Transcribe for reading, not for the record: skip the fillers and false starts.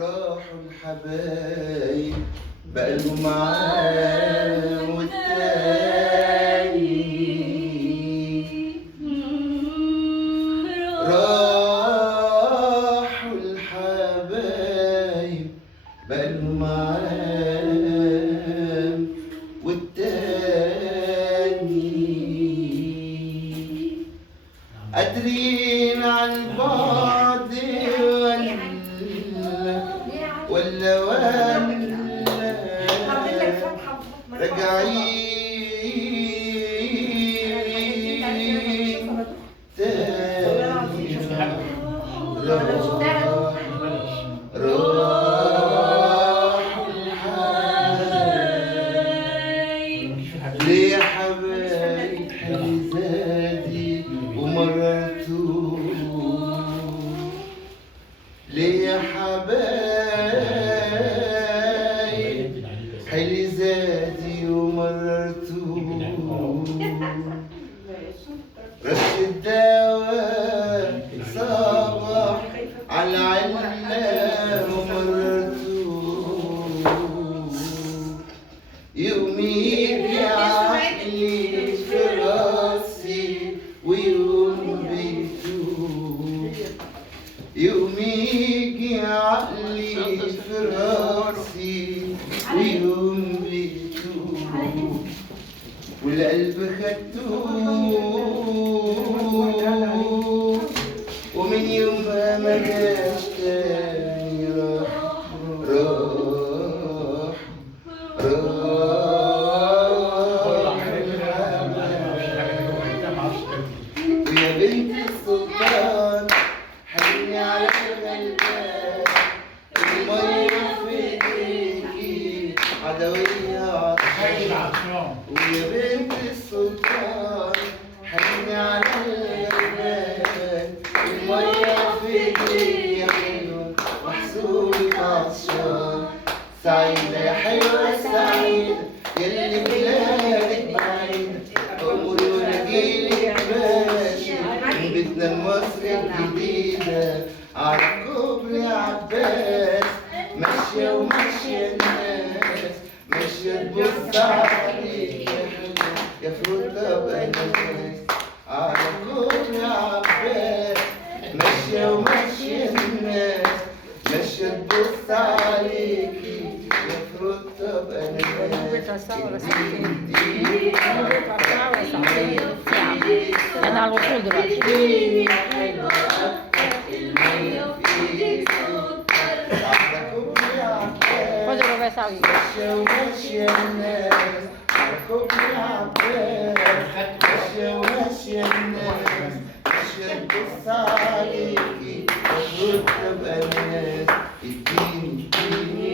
راحوا الحبايب بقالهم معاه والتاني راحوا الحبايب بقالهم معاه والتاني قادرين على البعض ولا راجعين تاني راحوا الحبايب ليه يا حبايب حزادي ومررتوا ليه يا حبايب حلي زادي ومررتوه رش الدواء صباح على العلة ومررتوه يوم يجي عقلي في راسي ويوم بيتوه يوم يجي عقلي في راسي ويوم بيتوه والقلب خدتوه ومن يومها ما جاش تاني راح ويا بنت السلطان حني على الغلبان المية في ايديكي عدوية عطشان ويا بنت السلطان حني على الغلبان المية في ايديكي حلوة محسوبك عطشان سعيدة يا حلوة سعيدة يلي بلادك بعيدة عمري وانا جيلك ماشي من بيتنا المصري الجديدة على كوبري عباس ماشية وماشية الناس ماشية تبص عليك يا حلوة يا فروتة بأناناس على كوبري عباس ماشية وماشية الناس ماشية تبص عليكي يا فروتة بأناناس أنا على الوصول دلوقتي خذ ربع ساعة ماشية وماشية الناس على كوبري عباس ماشية وماشية الناس ماشية تبص عليكي يا فروتة بأناناس اديني